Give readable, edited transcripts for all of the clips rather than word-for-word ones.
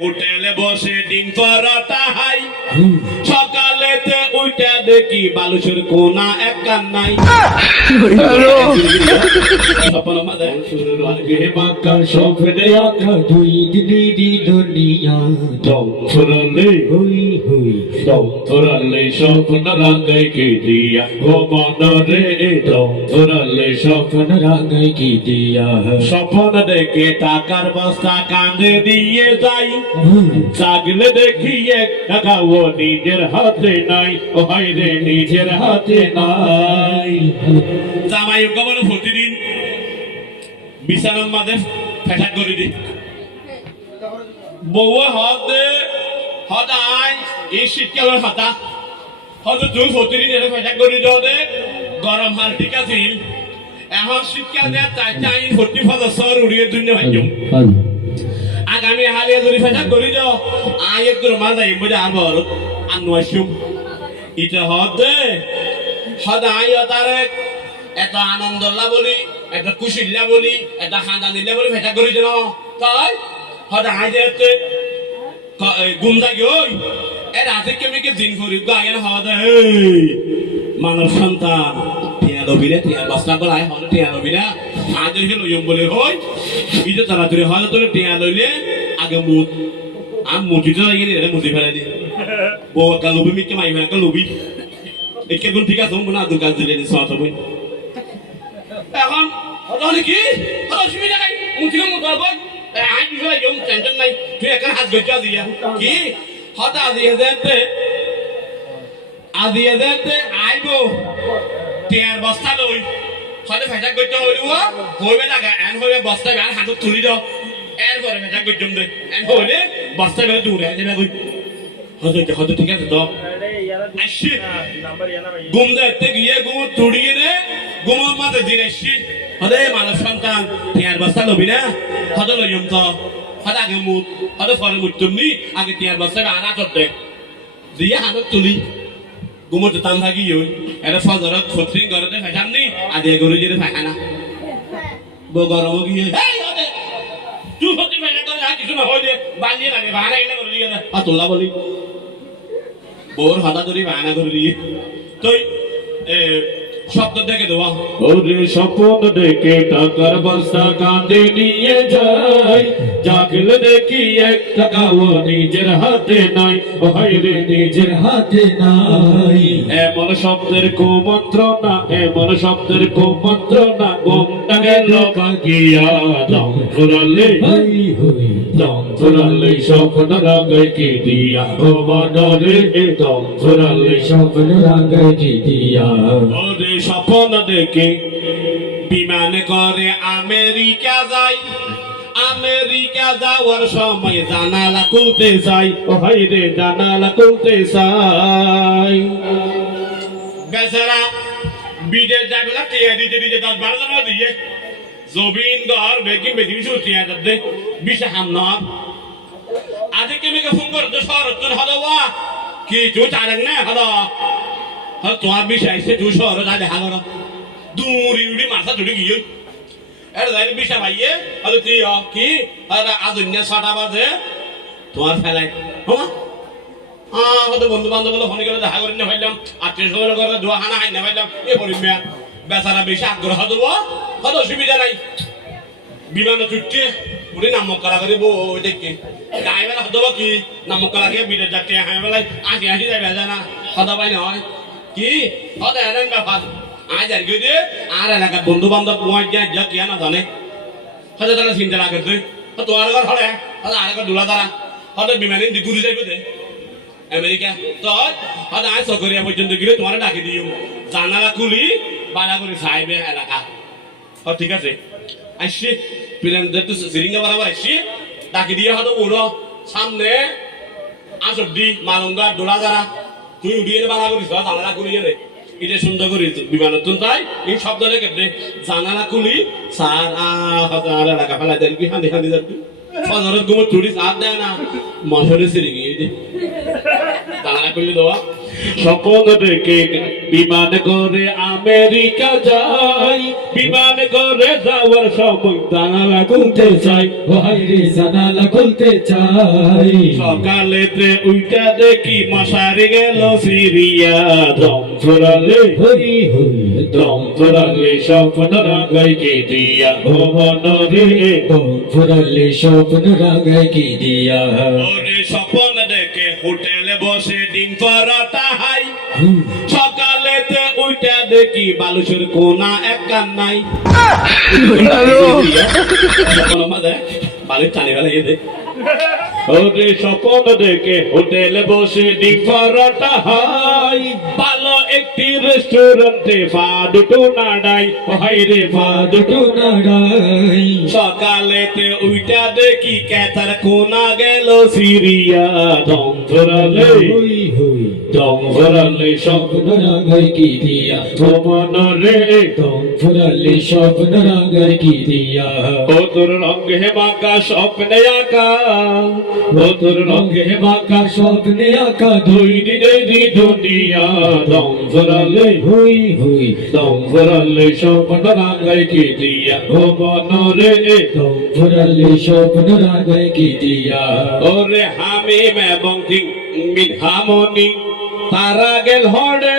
হোটেলে বসে ডিম পরোটা হাই সকালেতে উইটা দেখি বালুচের কোনা এক কান নাই স্বপ্ন মাঝে গে বাঁকা স্বপ্নে আঁকা দুই দিদি দুনিয়া দম ফুরালে হই হই দম ফুরালে স্বপ্ন রাঙাই কে দিয়া ও মনরে দম ফুরালে স্বপ্ন রাঙাই কে দিয়া স্বপ্ন দেখে টাকার বস্তা কাঁধে দিয়ে যাই জাগলে দেখি এক টাকাও নিজের হাতে নাই ও হাই রে নিজের হাতে নাই জামাই কেবল প্রতিদিন বিছানার মাঝে ফেটা করে দি বউ হদে হদাই এই শীতকালের হাতা হয়তো তুই প্রতিদিন এর ফেটা করে দে গরম হাল ঠিক আছে এখন শীতকাল দেয় চাই চাই 40 উড়িয়ে দুনিয়া ভাই আগামী হালিয়া যদি ফেটা করি যাও আই একটু মাঝে বুঝে আর বল আনওয়াসুম ইটা হদে হদাই তারে এত আনন্দলা বলি এত খুশিলা বলি এত খানদানিলা বলি ফেটা করি যাও তাই হদাই যেতে গুমদা গই এর আজকে কেমিকে দিন করি গায়ের হদে মানব সন্তান টিয়া লবিরে টিয়া বস্তা গলায় হলে টিয়া লবিরা আজ হলো ইয়ম বলে হই ইজে তাড়াতাড়ি হলে তোর টিয়া লইলে আগে মুত আম মুতিতে লাগি রে মুতি ফেলাই দি বউ কালুবি মিকে মাই ফেলা কালুবি একে গুণ ঠিক আছে মনে আদুল কাজ দিলে সত বই এখন হলে কি হলো সুবিধা নাই মুতিকে মুতাব আই দিছো ইয়ম টেনশন নাই তুই একা হাত গজা দিয়া কি হতা দিয়ে যেতে আজিয়ে যেতে আইবো টিয়ার বস্তা লই হয়তো ফেটা করতে হইব হইবে না এন হইবে বস্তা বের হাতত তুলি দাও এরপরে ফেটা করতে দে এন হইলে বস্তা বের দূরে যাবে কই হয়তো ঠিক আছে তো আসি গুম দেখতে গিয়ে গুম তুড়িয়ে নে গুমের মাঝে জিনিসি হদে মানব সন্তান টিয়ার বস্তা লবি না হয়তো লইম তো হয়তো আগে মুত হয়তো পরে মুত তুমি আগে টিয়ার বস্তা আনা করতে দিয়ে হাতত তুলি গুমর তাম থাকি হই এটা ফজরত ফত্রিং করতে ফেটামনি আদি গরু জেরে ফাকানা বো গরম গিয়ে এই হদে তুই ফত্রি ফেটা করে আর কিছু না হই দে বালিয়ে লাগে বাহানা এটা করে দিয়ে আ তোলা বলি বোর হদা ধরি বাহানা করে দিয়ে তুই শব্দ দেখে দেওয়া ওরে স্বপ্ন দেখে টাকার বস্তা কাঁধে নিয়ে যাই জাগলে দেখি এক টাকাও নিজের হাতে নাই ভাই রে নিজের হাতে নাই এমন শব্দের কুমন্ত্র না এমন শব্দের কুমন্ত্র না ঘুমটা গেল কাকিয়া দম ফুরালে হই হই দম ফুরালে স্বপ্ন রাঙাই কি দিয়া ও মনরে দম ফুরালে স্বপ্ন রাঙাই কি দিয়া ওরে স্বপ্ন দেখে বিমানে করে আমেরিকা যাই আমেরিকা যাওয়ার সময় জানালা খুলতে চাই ও ভাই রে জানালা খুলতে চাই বেচারা বিদেশ যাবে না টিয়া দিতে দিতে 10-12 জন দিয়ে জবিন ঘর বেগি বেশি বেশি টিয়া দে বিশা হামনার আজকে কেমিকে ফোন করতে শহর তোর হলওয়া কি তুই চারেন না হলো হ্যাঁ তোমার বিষয় সে তুই শহর যা দেখা করো দূরি উড়ি মাথা ধরে গিয়ে এটা যাই বিষয় ভাইয়ে হলো তুই কি আদন্য 6টা বাজে তোমার ফেলাই হ্যাঁ হয়তো বন্ধু বান্ধব ফোন করে দেখা করে নিয়ে ভাইলাম 38 করে দোয়া খানা খাই না ভাইলাম এ করি মেয়া বেচারা বেশি আগ্রহ দেবো হয়তো অসুবিধা নাই বিমানে ছুটছে উড়ে নামক করা করে বই দেখে গাই বেলা হতো কি নামক করা গিয়ে বিদেশ যাচ্ছে হাই বেলায় আসি যাবে জানা হতো পাই নয় কি হতে এলেন ব্যাপার আজ আর কি দিয়ে আর এলাকার বন্ধু বান্ধব যা কিয়া না জানে হয়তো তারা চিন্তা লাগে তুই তোমার ঘর হলে হয়তো আর একবার দোলা তারা হয়তো বিমানে ঘুরে যাইবে দে আমেরিকা তো হয়তো আজ সকরিয়া পর্যন্ত গেলে তোমার ডাকি দিও জানালা খুলি বাড়া করে খাইবে এলাকা ঠিক আছে আসছি প্লেনদের তো সিরিঙ্গা বারাবার আসছি ডাকি দিয়ে হয়তো উড়ো সামনে আসবি মালঙ্গা দোলা যারা তুই উড়িয়ে বাড়া করিস জানালা খুলি রে এটা সুন্দর করি বিমানতন তাই এই শব্দ রেখে জানালা খুলি সার আর এলাকা ফেলা দেন কি হানি হানি যাবি ফজরত ঘুমো তুড়ি সার দেয় না মশরে সিরিঙ্গি এই যে জানালা খুলি দেওয়া স্বপ্ন দেখে বিমান করে আমেরিকা যাই, বিমান করে যাওয়ার সময় জানালা খুলতে চাই, ভাইরে জানালা খুলতে চাই। সকালেতে উইটা দেখি মশারি গেল সিরিয়া, দম ফুরালে হই হই দম ফুরালে স্বপ্ন রাগাই কে দিয়া, ও মনরে দম ফুরালে স্বপ্ন রাগায় কি দিয়া। ওরে স্বপ্ন দেখে হোটেলে বসে ডিম পরোটা হাই, সকালেতে উইটা দেখি বালুচের কোনা এক কান নাই। বালুর টানি বেলা দে ওরে স্বপ্ন দেখে হোটেলে বসে ডিম পরোটা হাই, ভালো একটি রেস্টুরেন্টে পা দুটো নাড়াই, হাই রে পা দুটো দুটো নাড়াই। সকালেতে উইটা দেখি কেতার কোনা গেল সিরিয়া, দম ফুরালে হই হই দম ফুরালে স্বপ্ন স্বপ্ন রাগায় কি দিয়া। ও মনরে দম ফুরালে স্বপ্ন রাগায় কি দিয়া। ও তোর রঙে বাঁকা স্বপ্নে আঁকা, ও তোর রঙে বাঁকা স্বপ্নে আঁকা দুই দিনে দুনিয়া, দম ফুরালে হই হই দম ফুরালে স্বপ্ন রাগাই কি দিয়া, ও মনরে দম ফুরালে স্বপ্ন রাগায় কি দিয়া। ওরে হামিম এবং মিঠামণি তারা গেল হড়ে,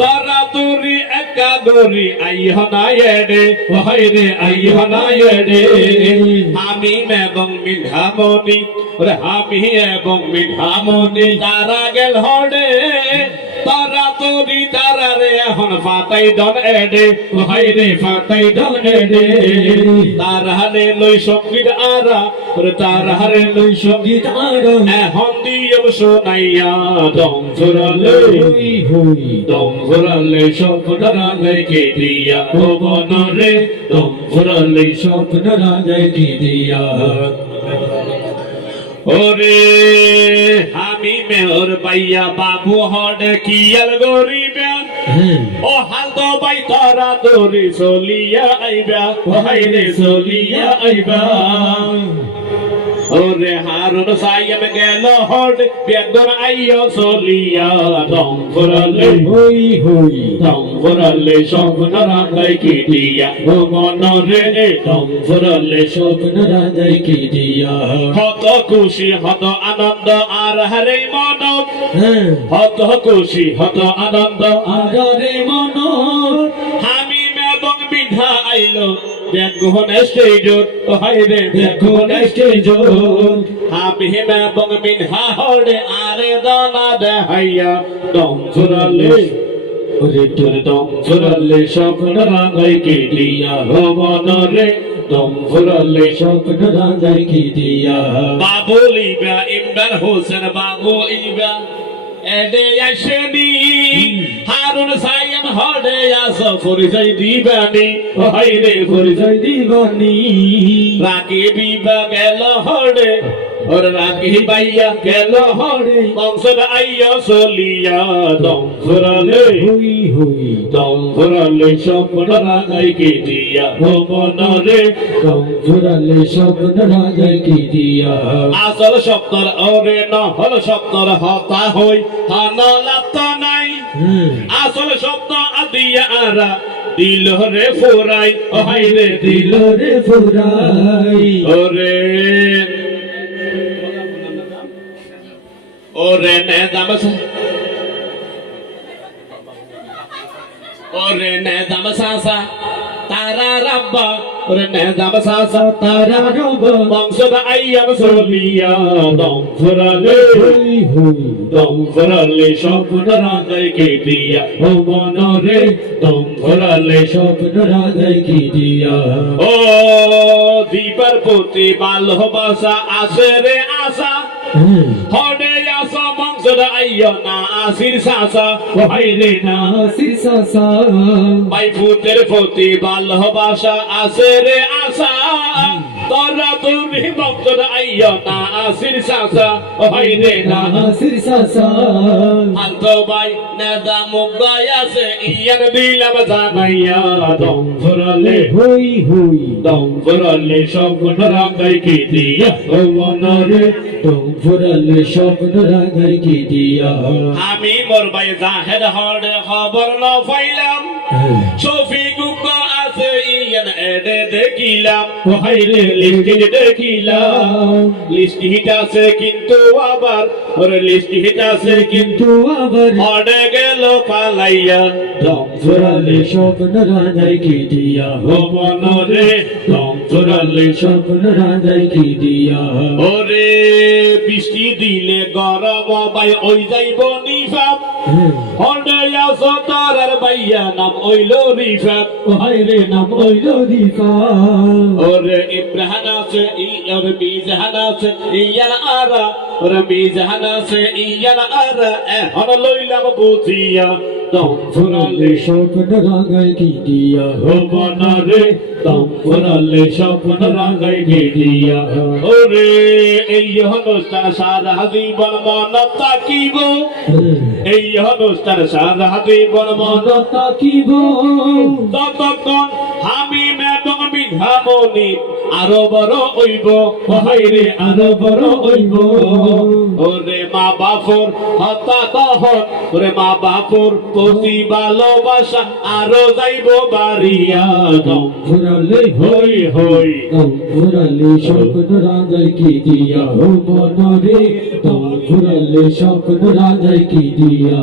তারা তুরি একা গরি আইহ না এডে, ভাই রে আইহ না এডে। হামিম এবং মিঠামণি, ওরে হামি এবং মিঠামণি তারা গেল হড়ে, তারা তুরি তারা রে এখন ফাটাই দন এডে, ভাই রে ফাটাই দন এডে। তারা রে লই সঙ্গীত আরা, ওরে তারা রে লই সঙ্গীত আরো এখন দিয়ে শোনাইয়া, দম ফুরালে হই হই দম ফুরালে স্বপ্ন রাগাই কে দিয়া, ও মনরে দম ফুরালে স্বপ্ন রাগায় কি দিয়া। ওরে আমি মেয়র পাইয়া বাবু হডে কিয়াল গরিবা, ও হাল তো বাই তারা দরি চলিয়া আইবা, ও হাইরে চলিয়া আইবা। ওরে হারুন সাইয়াম গেল হড বেদন আইয়া চলিয়া, দম ফুরালে হই হই দম ফুরালে স্বপ্ন রাগাই কি দিয়া, ও মনরে দম ফুরালে স্বপ্ন রাগায় কি দিয়া। হত খুশি হত আনন্দ আর হারে মন, হ্যাঁ হত খুশি হত আনন্দ আগারে মন হামিম এবং বিধা আইলো বেগুন স্টেজত, হাই রে বেগুন স্টেজত। হামিম এবং বিধা হড়ে আরে দানা দেহাইয়া, দম ফুরালে ওরে তোর দম ফুরালে স্বপ্ন রাগাই কে দিয়া, ও মনরে দম ফুরালে স্বপ্ন রাগায় কি দিয়া। বাবু লিবা ইমরান হোসেন বাবু ইবা এডে আসেনি, হারুন সাইয়াম হডে আস পরিচয় দিবানি, হাই রে পরিচয় দিবানি রাগে বিবা গেল হডে, ওর রাগে বাইয়া গেল হডে, বংশদ আইয়া চলিয়া, দম ফুরালে হই হই দম ফুরালে স্বপ্ন রাগাই কে দিয়া, ও মনরে দম ফুরালে স্বপ্ন রাগায় কি দিয়া। আসল স্বপ্নর ওরে নহল স্বপ্নর হতা হই, হানলাত নাই আসল স্বপ্ন আদিয়া আরা দিল রে ফুরাই, ও হাই রে দিল দিল রে ফুরাই ওরে ওরে নে দামসা, ওরে নে দামসা তারা রাব্বা, ওরে নে দামসা তারা রব বংশদ আইয়াম চলিয়া, দম ফুরালে হই হই দম ফুরালে স্বপ্ন রাগাই কে দিয়া, ও মনরে দম ফুরালে স্বপ্ন রাগায় কি দিয়া। ও দীপার প্রতি ভালোবাসা আসে রে আশা, হডে আসা বংশদ আইয়া না আসির সাসা, ও হাই রে না সিসাসা ভাই ফুতের প্রতি ভালোবাসা আসে রে আশা, তোরা তুমি বংশদ আইয়া না আসির সাসা হয় রে না আসির সাসা আলতো ভাই নেদা মুগাই আছে ইয়ার দিলাম জানাইয়া দম ফুরালে হই হই দম ফুরালে স্বপ্ন রাঙ্গাই কি দিয়া ও মনরে তুম ফুরালে স্বপ্ন রাঙাই কি দিয়া আমি মোর ভাই জাহেদ হড়ে খবর ন পাইলাম শফিকুক আছে ইয়ান এডে দেখিলাম ওহাই রে লিস্টি দেখিলাম লিস্ট হিট আছে কিন্তু আবার ওরে লিস্ট হিট আছে কিন্তু কিন্তু আবার অডে গেল পালাইয়া দম ফুরালে স্বপ্ন রাঙাই কি দিয়া ও মনরে দম ফুরালে স্বপ্ন রাঙাই কি দিয়া ওরে বৃষ্টি দিলে গরম বাই ওই যাইব নিফাপ হন্ডে আসো তারার বাইয়া নাম ওইল রিফাপ ওহাই রে নাম ওইল রিফা ওরে ইমরান আছে ওরে বিজাহান আছে ইয়ার আরা ওরে বিজাহান আছে ইয়ার আরা এখন লইলাম বুঝিয়া দম ফুরালে স্বপ্ন রাঙাই কি দিয়া ও মনরে দম ফুরালে স্বপ্ন রাঙাই দিয়া ওরে এই অনুষ্ঠান সারা জীবন মন তাকিব এই অনুষ্ঠান সারা জীবন মন তাকিব ততক্ষণ হামিম এবং বিধামনি আরো বড় হইব হাইরে আরো বড় হইব ওরে মা বাপর হতা তহন ওরে মা বাপর প্রতি ভালোবাসা আরো যাইব বাড়িয়া দম ফুরালে হই হই দম ফুরালে স্বপ্ন রাঙাই কি দিয়া ও মনরে দম ফুরালে স্বপ্ন রাঙাই কি দিয়া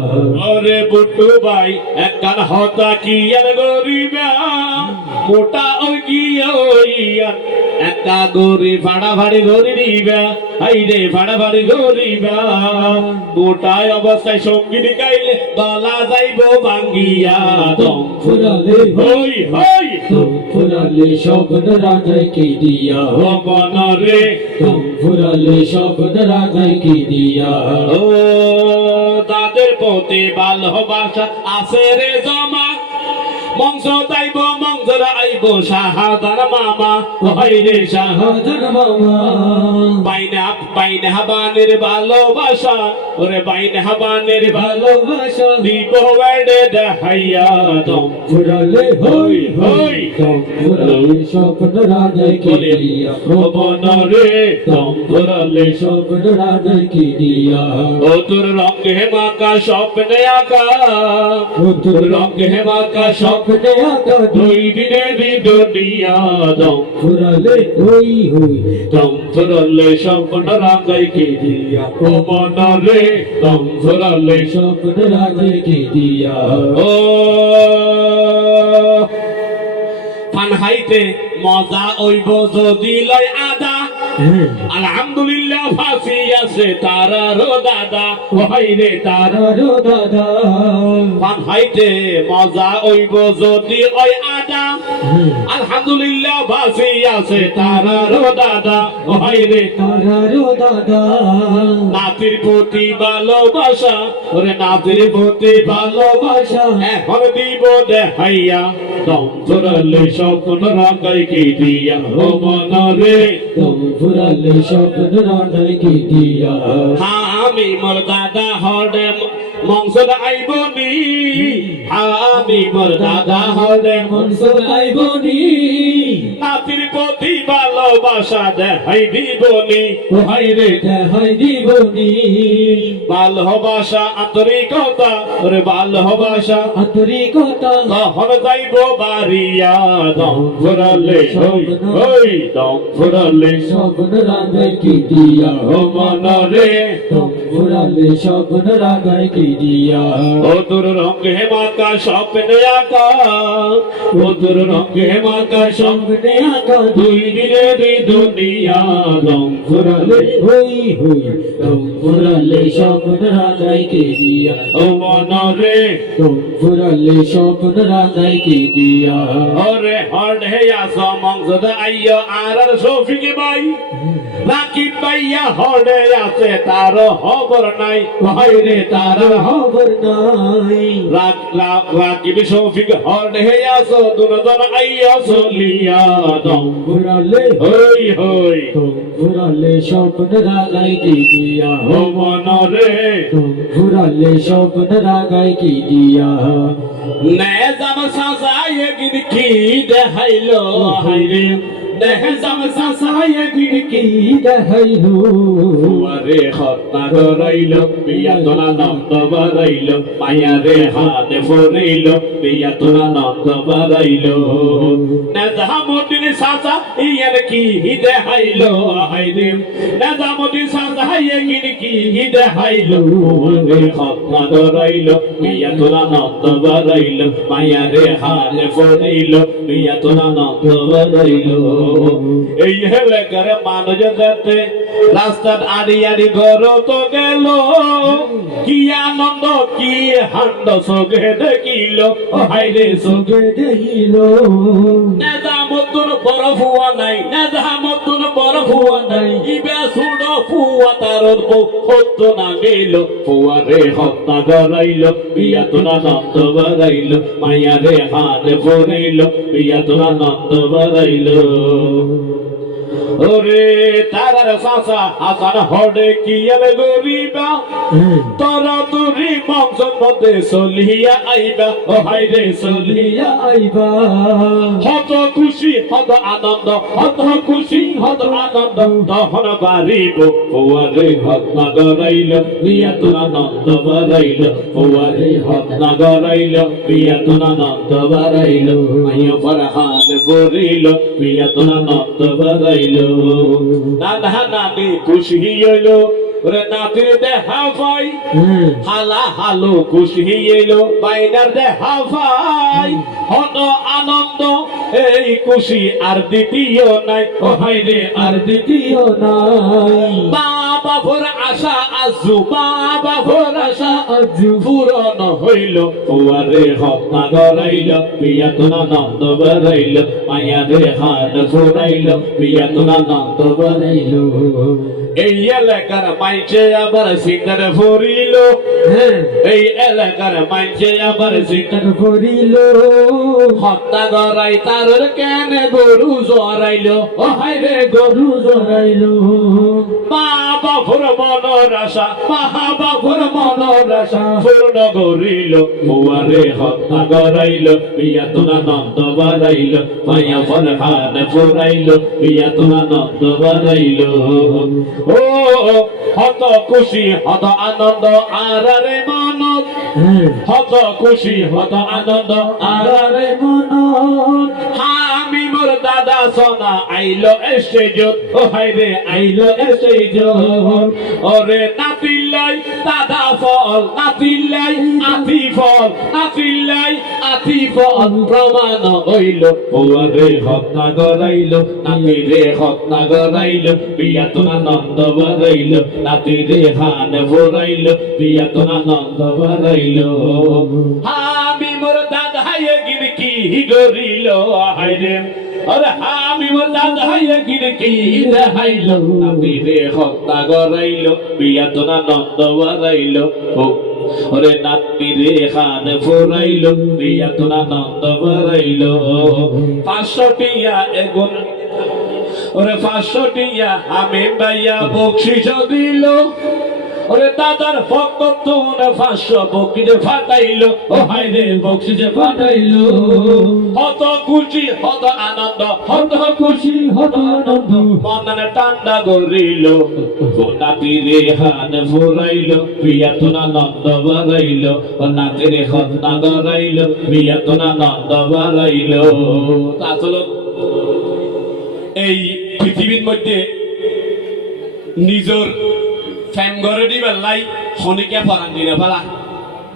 ওরে বুট্টু ভাই একখান হতা কি আর গরিবা মোটা ওই গিয়া একটা গরি ফাড়া ফাড়ি গরি দিবা হাইরে ফাড়া ফাড়ি গরিবা মোটায় অবস্থায় সঙ্গীত গাইলে গলা যাইব ভাঙ্গিয়া দম ফুরালে হই হই দম ফুরালে স্বপ্ন রাঙাই কি দিয়া ও মনরে দম ফুরালে স্বপ্ন রাঙাই কি দিয়া ও তাদের প্রতি ভালোবাসা আছে রে জমা মংস যাইব মংসরা আইব শাহাদার মামা হয় রে শাহ হাজার মামা বাইনা বাইনা হাবানের ভালোবাসা ওরে বাইনা হাবানের ভালোবাসা দিব ওয়ার্ডে দেখাইয়া দম ফুরালে হই হই দম ফুরালে স্বপ্ন রাঙাই কি দিয়া ও মনরে দম ফুরালে স্বপ্ন রাঙাই কি দিয়া ও তোর রঙে মাকা স্বপ্নে আঁকা ও তোর রঙে মাকা স্বপ্নে আঁকা দুই দিনের দুনিয়া দম ফুরালে হই হই দম ফুরালে স্বপ্ন রাঙাই কি দিয়া ও মনরে দম ফুরালে স্বপ্ন রাঙাই কি দিয়া ও পান হাইতে মজা ওইব যদি লয় আদা আলহামদুলিল্লাহ ফাঁসি আছে তারারও দাদা ওহাই রে তারা তারারো দাদা পান হাইতে মজা ওইব যদি ওই আদা আলহামদুলিল্লাহ ফাঁসি আছে তারারও দাদা ওহাই রে তারারো দাদা নাতির প্রতি ভালোবাসা ওরে নাতির প্রতি ভালোবাসা এখন দিব দেখাইয়া দম ফুরালে স্বপ্ন রাঙাই কি দিয়া ও মনরে দম ফুরালে স্বপ্ন রাঙাই কি দিয়া আমি মোর দাদা হরে মংস আইবনি আমি মোর দাদা হরে মনস আইবনি নাতির প্রতি ভালোবাসা দেখাই দিবনি ওহাই রে দেখাই দিবনি ভালোবাসা আন্তরিকতা ওরে ভালোবাসা আন্তরিকতা তখন যাইব বাড়িয়া দম ফুরালে হই হই দম ফুরালে স্বপ্ন রাঙাই কি দিয়া ও মনরে দম ফুরালে স্বপ্ন রাঙাই কি দিয়া ও তোর রঙে মাকা স্বপ্নে আঁকা ও তোর রঙে মাকা স্বপ্নে আঁকা দুই দিনের দুনিয়া দম ফুরালে হই হই দম ফুরালে স্বপ্ন রাঙাই কি দিয়া ও মনরে দম ফুরালে স্বপ্ন রাঙাই কি দিয়া ওরে হড়ে আসো মংসদ আইয় আর শফিক ভাই রাকিব ভাইয়া হড়ে আছে তার খবর নাই হাইরে তার খবর নাই রাকিব শফিক হর হে আসো দুনজন আইয়া চলিয়া দম ঘুরালে হই হই ঘুরালে স্বপ্ন রাগাই কি দিয়া ও মনরে ঘুরালে স্বপ্ন রাগাই কি দিয়া নেজাম সাজায় গিন কি দেখাইলো হাইরে নেজাম সাজায় গিন কি দেখাইলো ফুয়ারে হত্যা করাইল বিয়া তোলা নন্দ বাড়াইল মায়ারে হাতে ফরাইল বিয়া তোলা নন্দ বাড়াইল নেজামুদ্দিন সাজা ইয়ার কি দেখাইল হাইরে নেজামুদ্দিন সাজা ইয়ার কি দেখাইল ফুয়ারে হত্যা করাইল বিয়া তোলা নন্দ বাড়াইল মায়ারে হাতে ফরাইল বিয়া তোলা নন্দ বাড়াইল এই হেলে করে মানুষ যাতে রাস্তার আড়ি আড়ি ঘর তো গেল কি আনন্দ কি হান্ড সগে দেখিল হাইরে সগে দেখিল নেজামুদ্দিন বড় ফুয়া নাই নেজামুদ্দিন বড় ফুয়া নাই ইবে সুড় ফুয়া তার হত না গেল ফুয়ারে হত্যা করাইল বিয়া তোরা নন্দ বাড়াইল মায়ারে হাত ফরাইল বিয়া তোরা নন্দ বাড়াইল ওরে তারার সাসা হাসান হড়ে কি এলে গরিবা তোরা তুরি বংশ মধ্যে চলিয়া আইবা ও হাইরে চলিয়া আইবা হত খুশি হত আনন্দ হত খুশি হত আনন্দ তখন বাড়িব ফুয়ারে হত্যা করাইল বিয়া তোরা নন্দ বাড়াইল ফুয়ারে হত্যা করাইল বিয়া তোরা নন্দ বাড়াইল মাইয়া ফরহান করিল বিয়া তোরা নন্দ বাড়াইল নানা নানি খুশি হইল ওরে নাতির দেখা পাই হালা হালো খুশি হইল বাইনার দেখা পাই হন আনন্দ এই খুশি আর দ্বিতীয় নাই ও হাইরে আর দ্বিতীয় নাই বাবা ভোর আশা আজু বাবা ভোর আশা আজু পূরণ হইল ফুয়ারে হত্যা করাইল বিয়া তোরা নন্দ বাড়াইল মায়ারে হাত ফোরাইল বিয়া তোরা নন্দ বাড়াইল এই এলাকার মাইছে আবার সিঙ্গার ফরিল এই এলাকার মাইছে আবার সিঙ্গার করিল হত্যা করাই তার কেন গরু জড়াইল ও হাইরে গরু জড়াইল বাবা ভোর মনোর আশা বাবা ভোর মনোর আশা পূর্ণ করিল ফুয়ারে হত্যা করাইল বিয়া তোরা নন্দ বাড়াইল মায়া ফরহান ফোরাইল বিয়া তোরা নন্দ বাড়াইল ও হত খুশি হত আনন্দ আর রে মনত হত খুশি হত আনন্দ আর আরে মন আমি মোর দাদা সোনা আইলো স্টেজত ও হাইরে আইলো স্টেজত ওরে নাতিলাই দাদা ফল নাতিলাই আতি ফল নাতিলাই আতি ফল প্রমাণ হইল ওরে হত্যা করাইল নাতিরে হত্যা করাইল বিয়া তোরা নন্দ বাড়াইল নাতিরে হান ফোরাইল বিয়া তোরা নন্দ বাড়াইল আমি মোর দাদা গির কি গরিল হাইরে আরে আমি মোর দাদা গির কি দেখাইল নাতিরে হত্যা করাইল বিয়া তোরা নন্দ বাড়াইল ওরে নাতিরে খান ফোরাইল বিয়া তোরা নন্দ বাড়াইল 500 টিয়া এগুন ওরে 500 টিয়া আমি ভাইয়া বকশিশ দিল ওরে দাদার ফকত তো 500 বকিরে ফাটাইল ও হাইরে বকশিশে ফাটাইল হত খুশি হত আনন্দ হত খুশি হত আনন্দ মনে ঠান্ডা করিল নাতিরে হান ফোরাইল বিয়া তোরা নন্দ বাড়াইল নাতিরে হত্যা করাইল বিয়া তোরা নন্দ বাড়াইল আসলে এই পৃথিবীর মধ্যে নিজের ফ্যান ঘরে দি বেলাই খনিকে ফরান দিনে ফেলা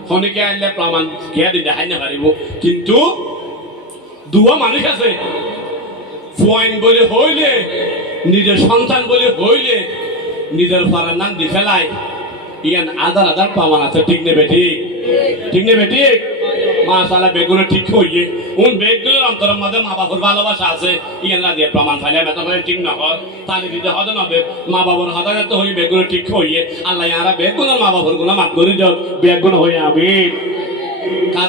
খনিকে আনলে প্রমাণ খেয়া দি দেখাই না পারিব কিন্তু দুয়া মানুষ আছে ফোয়াইন বলে হইলে নিজের সন্তান বলে হইলে নিজের ফরান নাম দি ফেলায় ইয়ান আধার আধার প্রমাণ আছে ঠিক নেবে ঠিক ঠিক নেবে ঠিক মাশাআল্লাহ বেগুনে ঠিক হইয়ে উন বেগুলোর অন্তরের মধ্যে মা বাবার ভালোবাসা আছে ইয়ান লাগে প্রমাণ পাইলে মেতা করে ঠিক না হয় তালি দিতে হবে না মা বাবার হদায় তো হই বেগুলো ঠিক হইয়ে আল্লাহ ইয়ারা বেগুলোর মা বাবার গুলো মাফ করে দাও বেগুন হয়ে আমিন